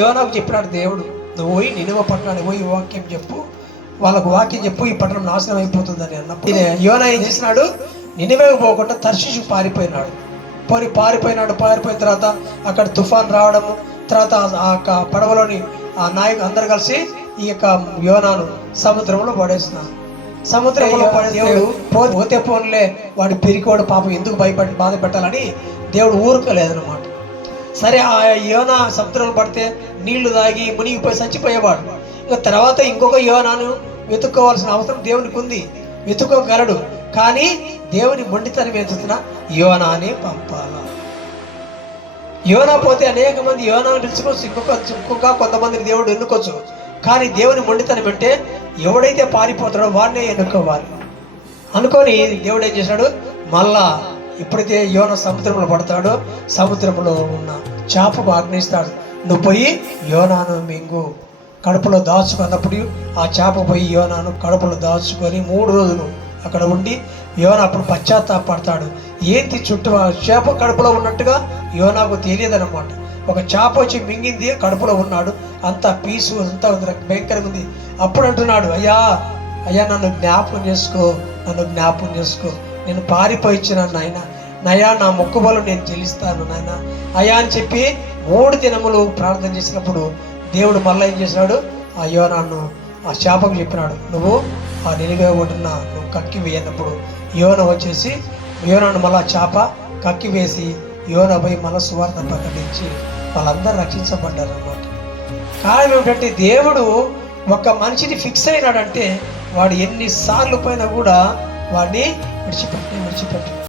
యోనాకు చెప్పినాడు దేవుడు, నువ్వు పోయి నినివే పట్టణానికి పోయి వాక్యం చెప్పు, వాళ్ళకు వాక్యం చెప్పు, ఈ పట్టణం నాశనం అయిపోతుందని అన్నప్పుడు యోనా ఏం చేసినాడు, నినివేకు పోకుండా తర్షీషు పారిపోయినాడు. పారిపోయిన తర్వాత అక్కడ తుఫాన్ రావడము, తర్వాత ఆ పడవలోని ఆ నాయకులు అందరు కలిసి ఈ యొక్క యోనాను సముద్రంలో పడేస్తున్నారు. సముద్రంలో దేవుడు పోతే పోన్లే, వాడు పిరికివాడు పాపం ఎందుకు బాధ పెట్టాలని దేవుడు ఊరుకోలేదన్నమాట. సరే, ఆ యోనా సముద్రంలో పడితే నీళ్లు తాగి మునిగిపోయి చచ్చిపోయేవాడు. ఇంకా తర్వాత ఇంకొక యోనాను వెతుక్కోవాల్సిన అవసరం దేవునికి ఉంది, వెతుక్కోగలడు. కానీ దేవుని మొండితనం ఏంచుతున్న యోనాని పంపాలా. యోనా పోతే అనేక మంది యోనాను పిలుచుకోవచ్చు, ఇంకొక కొంతమందిని దేవుడు ఎన్నుకోవచ్చు. కానీ దేవుని మొండితనం అంటే ఎవడైతే పారిపోతాడో వాడినే ఎన్నుకోవాలి అనుకొని దేవుడు ఏం చేశాడు, మళ్ళా ఎప్పుడైతే యోనా సముద్రంలో పడతాడో సముద్రంలో ఉన్న చేపకు ఆజ్ఞయిస్తాడు, నువ్వు పోయి యోనాను మింగు, కడుపులో దాచుకున్నప్పుడు ఆ చేప పోయి యోనాను కడుపులో దాచుకొని 3 రోజులు అక్కడ ఉండి యోనా అప్పుడు పశ్చాత్తాపడతాడు. ఏంటి చుట్టూ ఆ చేప కడుపులో ఉన్నట్టుగా యోనాకు తెలియదన్నమాట. ఒక చేప వచ్చి మింగింది, కడుపులో ఉన్నాడు, అంత పీసు అంతా భయంకరంగా ఉంది. అప్పుడు అంటున్నాడు, అయ్యా నన్ను జ్ఞాపకం చేసుకో, నేను పారిపోయిచ్చిన నాయన, నయా నా మొక్కుబలు నేను చెల్లిస్తాను నాయన అయ్యా అని చెప్పి 3 దినములు ప్రార్థన చేసినప్పుడు దేవుడు మళ్ళీ ఏం చేసినాడు, ఆ యోనాను ఆ చేపకు చెప్పినాడు, నువ్వు ఆ నినివే ఒడ్డున నువ్వు కక్కి వేయనప్పుడు యోన వచ్చేసి యోనాను మళ్ళా చేప కక్కి వేసి యోన పోయి మళ్ళా సువార్త ప్రకటించి వాళ్ళందరూ రక్షించబడ్డారు అన్నమాట. కారణం ఏమిటంటే దేవుడు ఒక మనిషిని ఫిక్స్ అయినాడంటే వాడు ఎన్నిసార్లు పైన కూడా వాడిని విడిచిపెట్టి